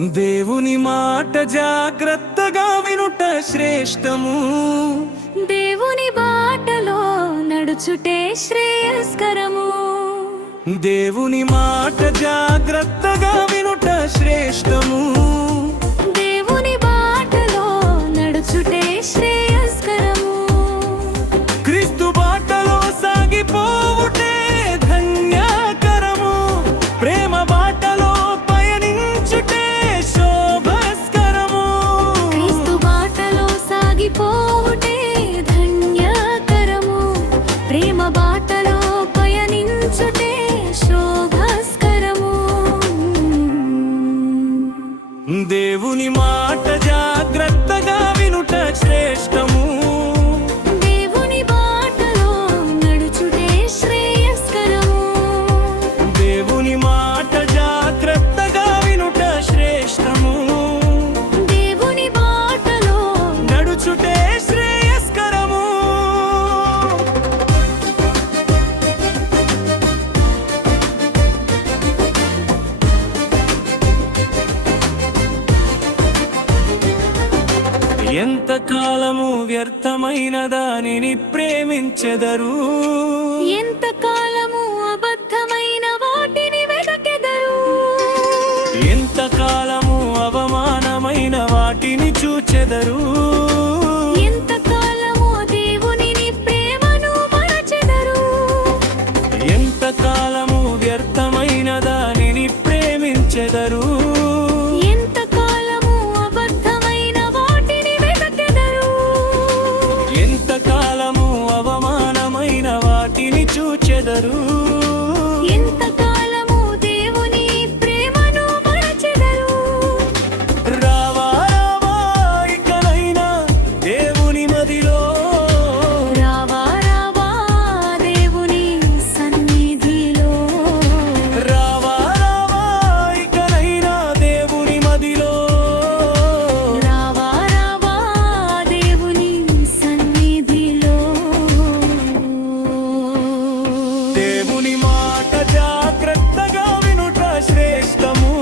దేవుని మాట జాగ్రత్తగా వినుట శ్రేష్టము. దేవుని బాటలో నడుచుటే శ్రేయస్కరము. దేవుని మాట జాగ్రత్తగా వినుట శ్రేష్టము. దేవుని బాటలో నడుచుటే శ్రేయస్కరము. క్రీస్తు బాటలో సాగిపోవుటే ధన్యకరము. ప్రేమ బాటలో పయనించుటే శోభస్కరము. క్రీస్తు బాటలో సాగిపోవుటే ధన్యకరము. ప్రేమ బాటలో పయనించుటే శోభస్కరము. దేవుని మాట జాగ్రత్తగా వినుట శ్రేష్టము. దేవుని బాటలో నడుచుటే శ్రేయస్కరము. దేవుని మాట జాగ్రత్తగా వినుట శ్రేష్టము. దేవుని బాటలో నడుచుటే శ్రేయస్కరము. ఎంతకాలము వ్యర్థమైన దానిని ప్రేమించెదరు. ఎంతకాలము అబద్ధమైన వాటిని వెదకెదరు. ఎంతకాలము అవమానమైన వాటిని చూచెదరు. ఎంతకాలము దేవుని ప్రేమను మరచెదరు. ఎంతకాలము వ్యర్థమైన దానిని ప్రేమించెదరు. ఎంతకాలము అబద్ధమైన వాటిని వెదకెదరు. ఎంతకాలము అవమానమైన వాటిని చూచెదరు. ఎంతకాలము దేవుని ప్రేమను మరచెదరు. రావా రావా ఇకనైనా దేవుని మదిలో. రావా రావా దేవుని సన్నిధిలో. రావా రావా ఇకనైనా దేవుని మదిలో. రావా రావా దేవుని సన్నిధిలో. దేవుని మాట జాగ్రత్తగా వినుట శ్రేష్టము.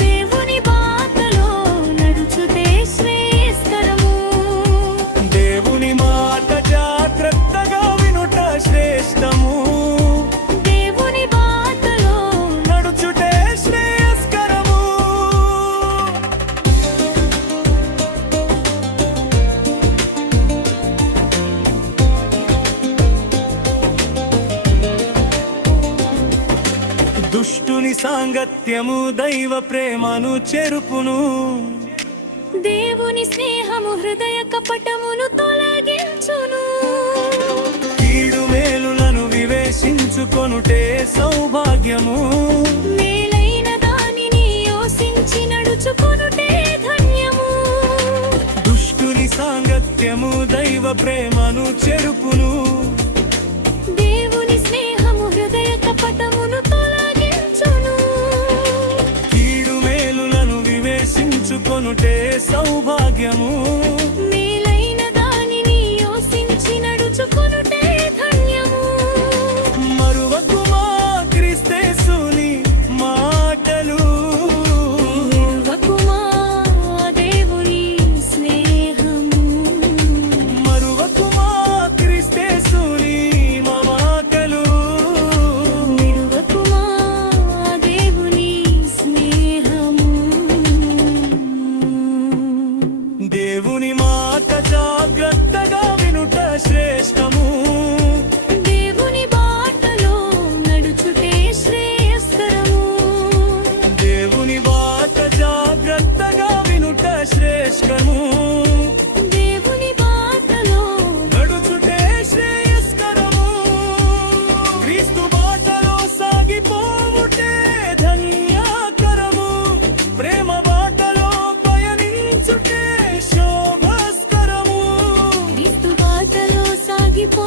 దేవుని బాటలో నడుచుటే శ్రేయస్కరము. దేవుని మాట జాగ్రత్తగా వినుట శ్రేష్టము. దేవుని బాటలో నడుచుటే శ్రేయస్కరము. దుష్టుని సాంగత్యము దైవ ప్రేమను చెరుపును. దేవుని స్నేహము హృదయ కపటమును తొలగించును. కీడు మేలులను వివేచించుకొనుటే సౌభాగ్యము. మేలైన దానిని యోసించి నడుచుకొనుటే ధన్యము. దుష్టుని సాంగత్యము దైవ ప్రేమను చెరుపును. దేవుని స్నేహము హృదయ కపటమును తొలగించును. కీడు మేలులను వివేచించుకొనుటే సౌభాగ్యము. మేలైన దానిని యోసించి నడుచుకొనుటే ధన్యము. మరువకుమా క్రీస్తేసుని మాటలు. విడువకుమా దేవుని స్నేహము. మరువకుమా క్రీస్తేసుని మాటలు. విడువకుమా దేవుని స్నేహము. దేవుని మాట జాగ్రత్తగా వినుట శ్రేష్టము. దేవుని బాటలో నడుచుటే శ్రేయస్కరము. దేవుని మాట జాగ్రత్తగా వినుట శ్రేష్టము. దేవుని బాటలో నడుచుటే శ్రేయస్కరము. క్రీస్తు బాటలో సాగిపోవుటే ధన్యకరము. ప్రేమ బాటలో పయనించుటే శోభస్కరము. క్రీస్తు బాటలో సాగిపో